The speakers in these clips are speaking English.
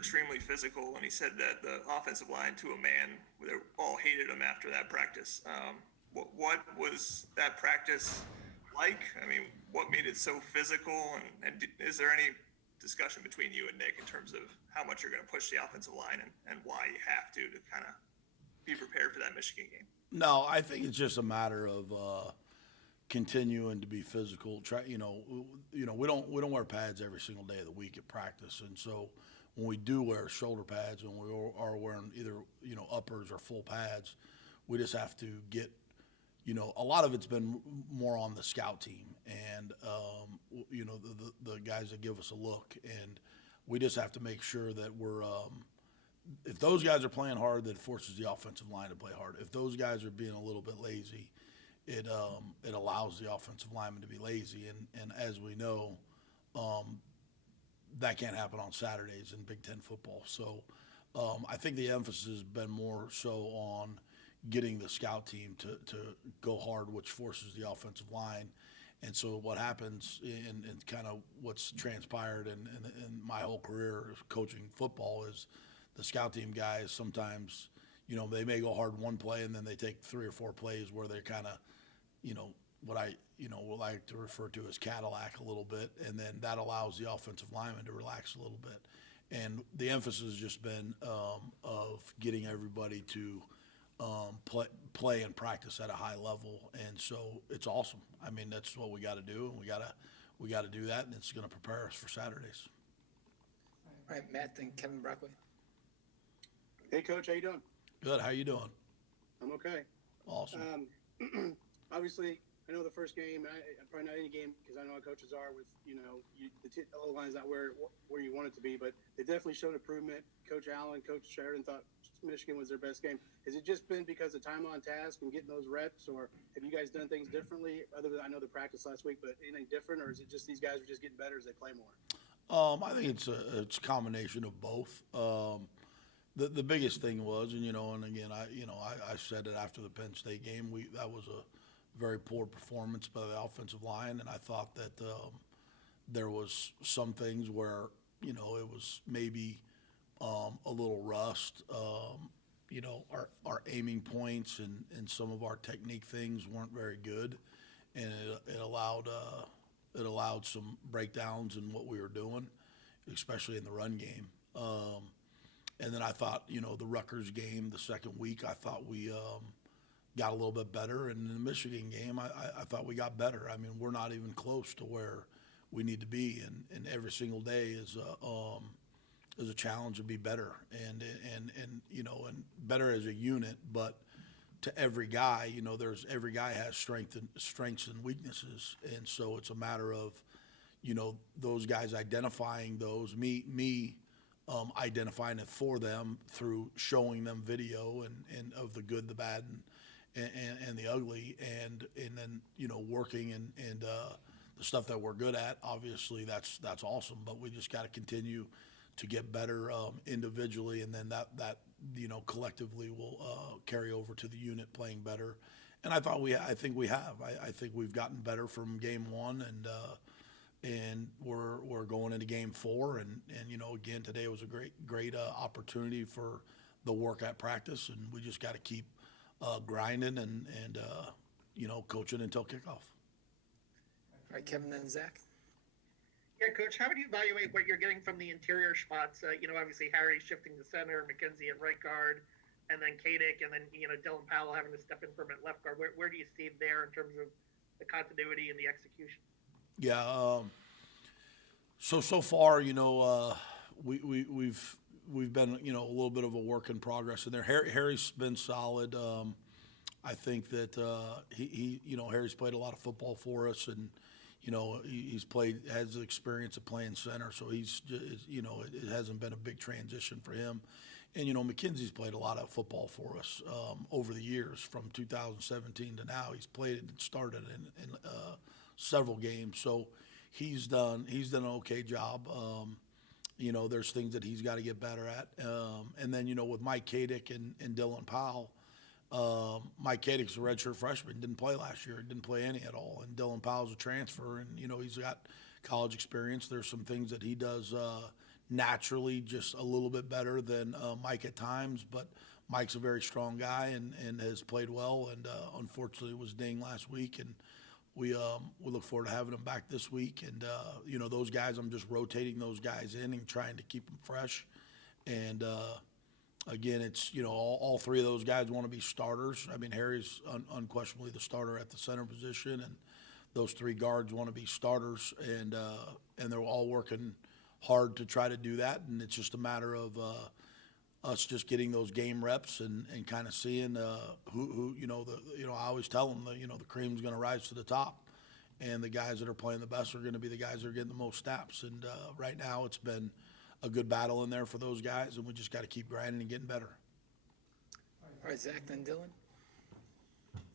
extremely physical, and he said that the offensive line to a man, they all hated him after that practice. What was that practice like? I mean, what made it so physical, and is there any discussion between you and Nick in terms of how much you're going to push the offensive line and why you have to kind of be prepared for that Michigan game? No, I think it's just a matter of continuing to be physical. Try, we don't wear pads every single day of the week at practice, and so when we do wear shoulder pads and we are wearing either uppers or full pads, we just have to get. A lot of it's been more on the scout team and the guys that give us a look, and we just have to make sure that we're. If those guys are playing hard, that forces the offensive line to play hard. If those guys are being a little bit lazy, it allows the offensive lineman to be lazy. And as we know, that can't happen on Saturdays in Big Ten football. So I think the emphasis has been more so on getting the scout team to go hard, which forces the offensive line. And so what happens in kind of what's transpired in my whole career of coaching football is the scout team guys sometimes, they may go hard one play and then they take 3 or 4 plays where they're kind of, what I, would like to refer to as Cadillac a little bit. And then that allows the offensive lineman to relax a little bit. And the emphasis has just been of getting everybody to play and practice at a high level. And so it's awesome. I mean, that's what we got to do. And we got to do that. And it's going to prepare us for Saturdays. All right, Matt and Kevin Brockway. Hey, Coach, how you doing? Good. How you doing? I'm okay. Awesome. Obviously, I know the first game, probably not any game because I know how coaches are with, the O-line's not where you want it to be, but they definitely showed improvement. Coach Allen, Coach Sheridan thought Michigan was their best game. Has it just been because of time on task and getting those reps, or have you guys done things differently other than, I know the practice last week, but anything different, or is it just these guys are just getting better as they play more? I think it's a combination of both. The biggest thing was, and again, I said it after the Penn State game. That was a very poor performance by the offensive line, and I thought that there was some things where it was maybe a little rust. Our aiming points and some of our technique things weren't very good, and it allowed some breakdowns in what we were doing, especially in the run game. And then I thought, the Rutgers game, the second week, I thought we got a little bit better. And in the Michigan game, I thought we got better. I mean, we're not even close to where we need to be. And every single day is a challenge to be better and better as a unit. But to every guy, every guy has strengths and weaknesses. And so it's a matter of, those guys identifying those, me identifying it for them through showing them video and of the good, the bad, and the ugly, and then working and the stuff that we're good at. Obviously, that's awesome, but we just got to continue to get better individually, and then that collectively will carry over to the unit playing better. And I think we have. I think we've gotten better from game one, and we're going into game 4, and again today was a great opportunity for the work at practice, and we just got to keep grinding and coaching until kickoff. All right, Kevin and Zach. Yeah, Coach, how would you evaluate what you're getting from the interior spots? Obviously Harry shifting to center, McKenzie at right guard, and then Kadick, and then Dylan Powell having to step in from at left guard. Where do you see there in terms of the continuity and the execution? Yeah. So far, we've been a little bit of a work in progress in there. Harry's been solid. I think that Harry's played a lot of football for us, and has the experience of playing center. So he's it hasn't been a big transition for him. And McKenzie's played a lot of football for us over the years, from 2017 to now. He's played and started in several games, so he's done an okay job. There's things that he's got to get better at. And then with Mike Kadick and Dylan Powell, Mike Kadick's a redshirt freshman, didn't play last year, didn't play any at all, and Dylan Powell's a transfer, and he's got college experience. There's some things that he does naturally just a little bit better than Mike at times, but Mike's a very strong guy and has played well, and unfortunately was dinged last week, and we look forward to having him back this week. And those guys, I'm just rotating those guys in and trying to keep them fresh. And again, it's all three of those guys want to be starters. I mean, Harry's unquestionably the starter at the center position, and those three guards want to be starters, and they're all working hard to try to do that. And it's just a matter of us just getting those game reps and kind of seeing who I always tell them the cream's going to rise to the top, and the guys that are playing the best are going to be the guys that are getting the most snaps. And right now it's been a good battle in there for those guys, and we just got to keep grinding and getting better. All right, Zach, then Dylan.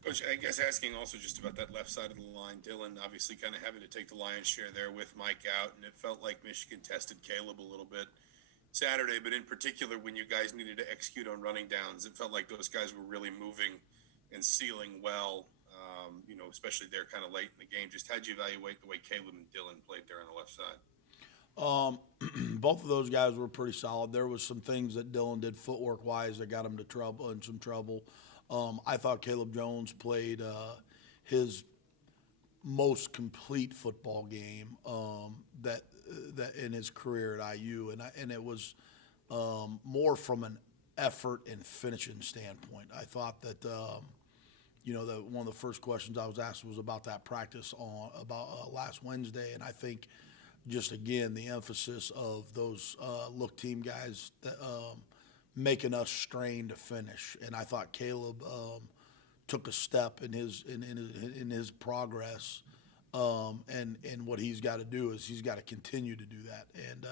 Coach, I guess asking also just about that left side of the line, Dylan obviously kind of having to take the lion's share there with Mike out, and it felt like Michigan tested Caleb a little bit Saturday, but in particular when you guys needed to execute on running downs, it felt like those guys were really moving and sealing well, especially there kind of late in the game. Just how'd you evaluate the way Caleb and Dylan played there on the left side? Both of those guys were pretty solid. There was some things that Dylan did footwork wise that got him in some trouble. I thought Caleb Jones played his most complete football game that in his career at IU, and it was more from an effort and finishing standpoint. I thought that one of the first questions I was asked was about that practice about last Wednesday, and I think just again the emphasis of those look team guys that, making us strain to finish. And I thought Caleb took a step in his progress, and what he's got to do is he's got to continue to do that. And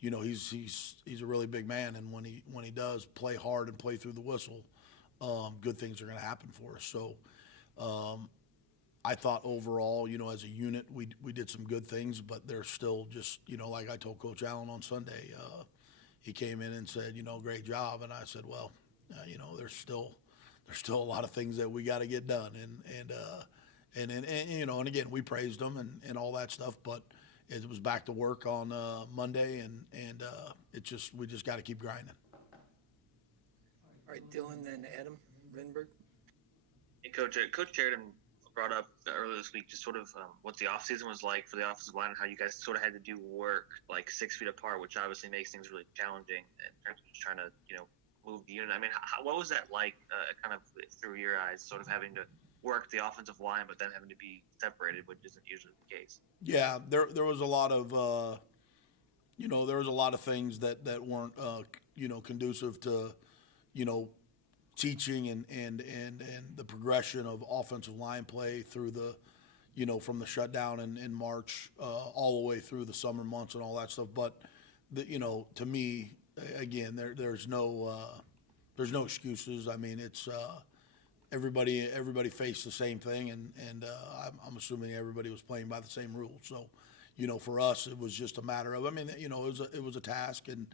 he's a really big man, and when he does play hard and play through the whistle, good things are going to happen for us. So I thought overall, as a unit, we did some good things, but there's still just, like I told Coach Allen on Sunday, he came in and said, great job. And I said, well, there's still a lot of things that we got to get done. And again, we praised him and all that stuff, but it was back to work on Monday, and we just got to keep grinding. All right, Dylan, then Adam Renberg. Hey, Coach Sheridan brought up earlier this week just sort of what the offseason was like for the offensive line and how you guys sort of had to do work like 6 feet apart, which obviously makes things really challenging in terms of just trying to, move the unit. I mean, what was that like kind of through your eyes, sort of having to work the offensive line but then having to be separated, which isn't usually the case? Yeah, there was a lot of, there was a lot of things that weren't, conducive to, teaching and the progression of offensive line play through the, from the shutdown in March all the way through the summer months and all that stuff. But to me, again, there's no excuses. I mean, it's everybody faced the same thing, and I'm assuming everybody was playing by the same rules. So, for us, it was just a matter of, it was a task, and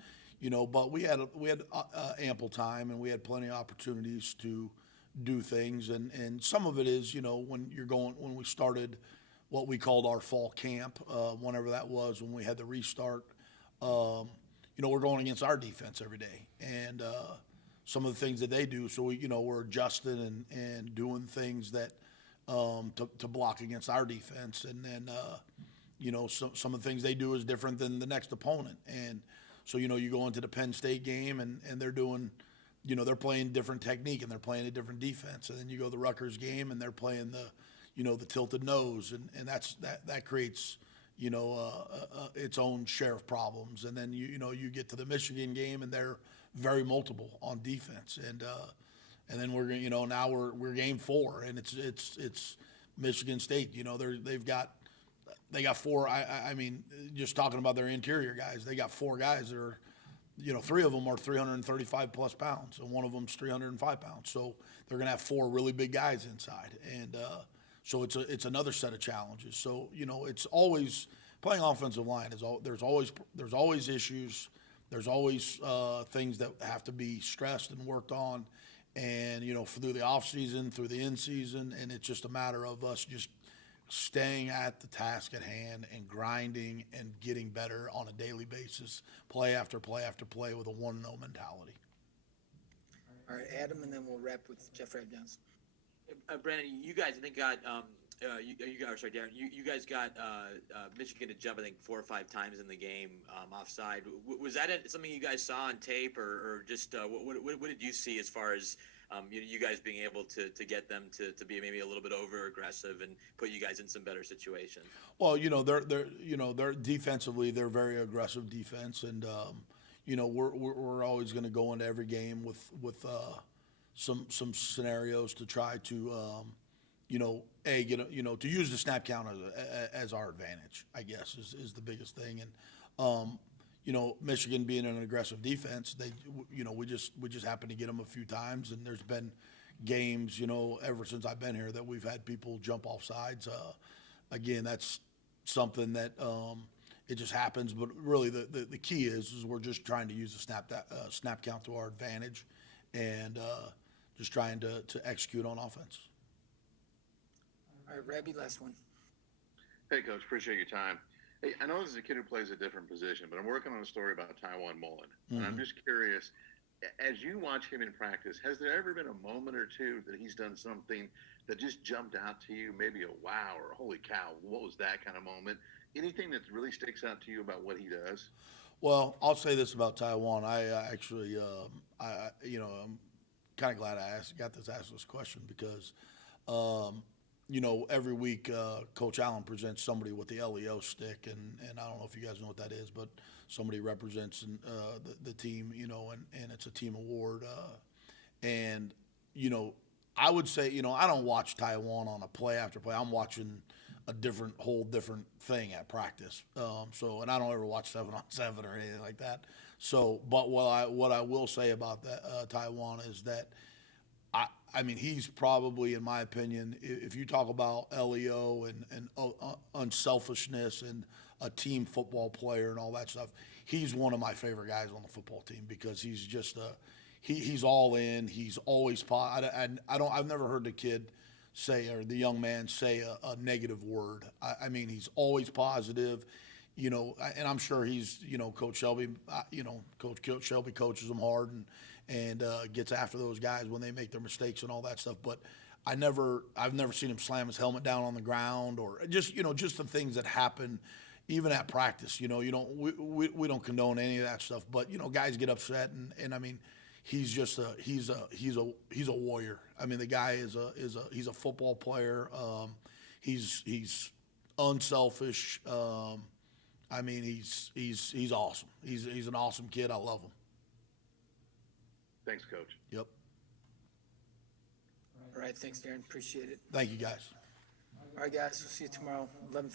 but we had ample time, and we had plenty of opportunities to do things, and some of it is, when we started what we called our fall camp, whenever that was, when we had the restart, we're going against our defense every day, and some of the things that they do, so we're adjusting and doing things that to block against our defense, and then some of the things they do is different than the next opponent, and so, you go into the Penn State game and they're doing, they're playing different technique and they're playing a different defense. And then you go to the Rutgers game and they're playing the tilted nose. And that creates, its own share of problems. And then, you get to the Michigan game and they're very multiple on defense. And then we're, now we're game 4 and it's Michigan State, they got 4. I mean, just talking about their interior guys, they got 4 guys that are, 3 of them are 335 plus pounds, and one of them's 305 pounds. So they're going to have 4 really big guys inside, and so it's another set of challenges. So it's always playing offensive line there's always issues, there's always things that have to be stressed and worked on, and through the off season, through the in season, and it's just a matter of us just staying at the task at hand and grinding and getting better on a daily basis, play after play after play with a 1-0 mentality. All right, Adam, and then we'll wrap with Jeff Johnson. Brandon, you guys I think got you guys, sorry, Darren, you guys got Michigan to jump I think 4 or 5 times in the game offside. Was that something you guys saw on tape, or just what did you see as far as you guys being able to get them to be maybe a little bit over aggressive and put you guys in some better situations? Well, they're defensively, they're very aggressive defense, and we're always going to go into every game with some scenarios to try to to use the snap count as our advantage, I guess is the biggest thing. And Michigan being an aggressive defense, we just happen to get them a few times, and there's been games, ever since I've been here that we've had people jump off sides. Again, that's something that it just happens, but really the key is we're just trying to use the snap count to our advantage, and just trying to execute on offense. All right, Rabbi, last one. Hey, Coach, appreciate your time. Hey, I know this is a kid who plays a different position, but I'm working on a story about Taiwan Mullen. And I'm just curious, as you watch him in practice, has there ever been a moment or two that he's done something that just jumped out to you, maybe a wow or holy cow, what was that kind of moment? Anything that really sticks out to you about what he does? Well, I'll say this about Taiwan. I actually, I'm kind of glad I got asked this question because, every week Coach Allen presents somebody with the LEO stick, and I don't know if you guys know what that is, but somebody represents the team, and it's a team award. And I would say, I don't watch Taiwan on a play after play. I'm watching a whole different thing at practice. And I don't ever watch 7-on-7 or anything like that. So, but what I will say about that Taiwan is that I mean, he's probably, in my opinion, if you talk about LEO and unselfishness and a team football player and all that stuff, he's one of my favorite guys on the football team because he's just he's all in. He's always I've never heard the kid say, or the young man say a negative word. I mean, he's always positive. And I'm sure he's, Coach Shelby, Coach Shelby coaches him hard and gets after those guys when they make their mistakes and all that stuff. But I've never seen him slam his helmet down on the ground or just the things that happen, even at practice. We don't condone any of that stuff. But guys get upset, and I mean, he's just he's a warrior. I mean, the guy he's a football player. He's unselfish. I mean, he's awesome. He's an awesome kid. I love him. Thanks, Coach. Yep. All right, thanks, Darren. Appreciate it. Thank you, guys. All right, guys, we'll see you tomorrow, 11:15.